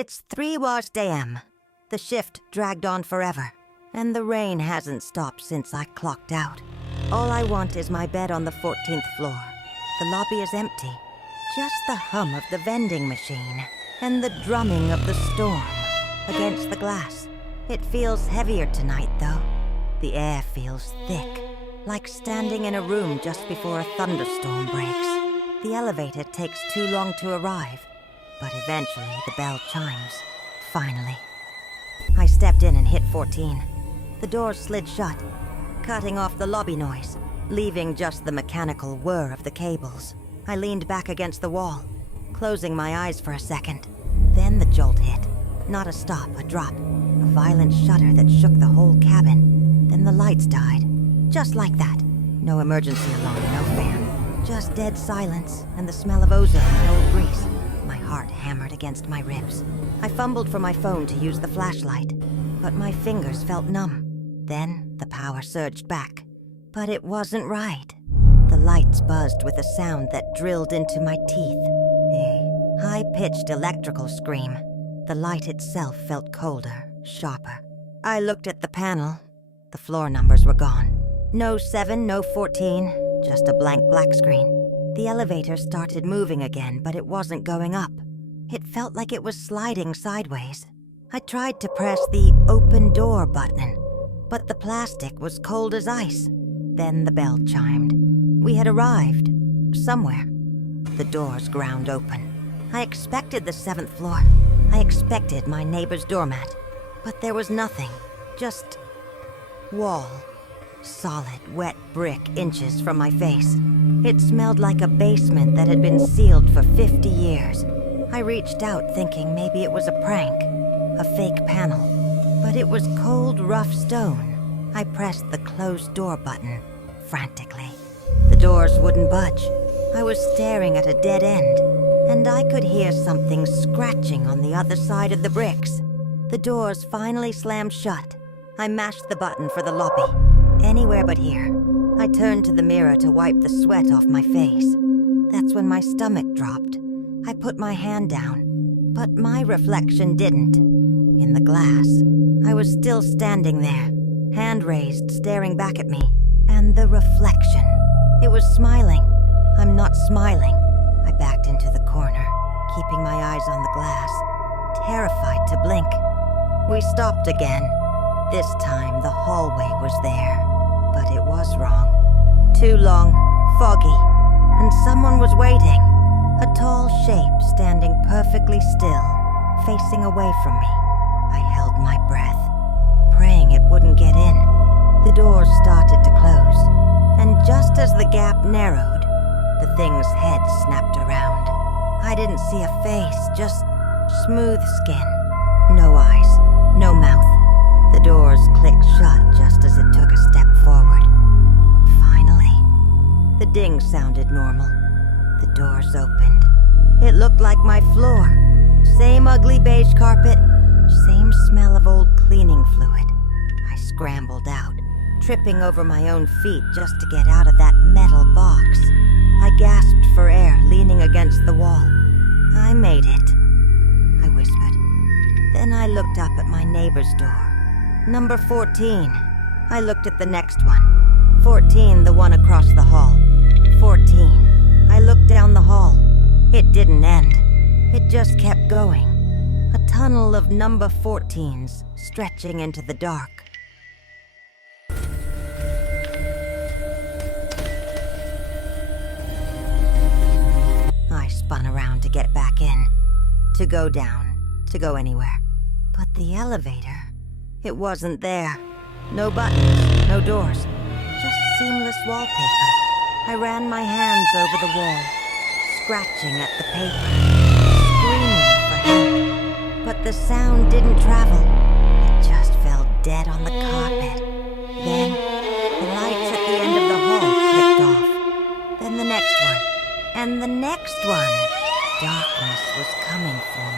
It's 3 a.m. The shift dragged on forever, and the rain hasn't stopped since I clocked out. All I want is my bed on the 14th floor. The lobby is empty. Just the hum of the vending machine and the drumming of the storm against the glass. It feels heavier tonight, though. The air feels thick, like standing in a room just before a thunderstorm breaks. The elevator takes too long to arrive, but eventually the bell chimes. Finally. I stepped in and hit 14. The doors slid shut, cutting off the lobby noise, leaving just the mechanical whir of the cables. I leaned back against the wall, closing my eyes for a second. Then the jolt hit. Not a stop, a drop. A violent shudder that shook the whole cabin. Then the lights died. Just like that. No emergency alarm, no fan. Just dead silence and the smell of ozone and old grease. My heart hammered against my ribs. I fumbled for my phone to use the flashlight, but my fingers felt numb. Then the power surged back. But it wasn't right. The lights buzzed with a sound that drilled into my teeth. A high-pitched electrical scream. The light itself felt colder, sharper. I looked at the panel. The floor numbers were gone. No 7, no 14, just a blank black screen. The elevator started moving again, but it wasn't going up. It felt like it was sliding sideways. I tried to press the open door button, but the plastic was cold as ice. Then the bell chimed. We had arrived. Somewhere. The doors ground open. I expected the 7th floor. I expected my neighbor's doormat. But there was nothing. Just wall. Solid, wet brick inches from my face. It smelled like a basement that had been sealed for 50 years. I reached out thinking maybe it was a prank, a fake panel. But it was cold, rough stone. I pressed the closed door button frantically. The doors wouldn't budge. I was staring at a dead end, and I could hear something scratching on the other side of the bricks. The doors finally slammed shut. I mashed the button for the lobby. Anywhere but here. I turned to the mirror to wipe the sweat off my face. That's when my stomach dropped. I put my hand down, but my reflection didn't. In the glass, I was still standing there, hand raised, staring back at me. And the reflection. It was smiling. I'm not smiling. I backed into the corner, keeping my eyes on the glass, terrified to blink. We stopped again. This time the hallway was there, but it was wrong. Too long, foggy, and someone was waiting. A tall shape standing perfectly still, facing away from me. I held my breath, praying it wouldn't get in. The doors started to close, and just as the gap narrowed, the thing's head snapped around. I didn't see a face, just smooth skin. No eyes, no mouth. The doors clicked shut just as it took a step forward. Finally, the ding sounded normal. The doors opened. It looked like my floor. Same ugly beige carpet, same smell of old cleaning fluid. I scrambled out, tripping over my own feet just to get out of that metal box. I gasped for air, leaning against the wall. I made it, I whispered. Then I looked up at my neighbor's door. Number 14. I looked at the next one. 14, the one across the hall. 14. I looked down the hall. It didn't end. It just kept going. A tunnel of number 14s, stretching into the dark. I spun around to get back in. To go down. To go anywhere. But the elevator... it wasn't there. No buttons, no doors, just seamless wallpaper. I ran my hands over the wall, scratching at the paper, screaming for help. But the sound didn't travel. It just fell dead on the carpet. Then, the lights at the end of the hall clicked off. Then the next one, and the next one. Darkness was coming for me.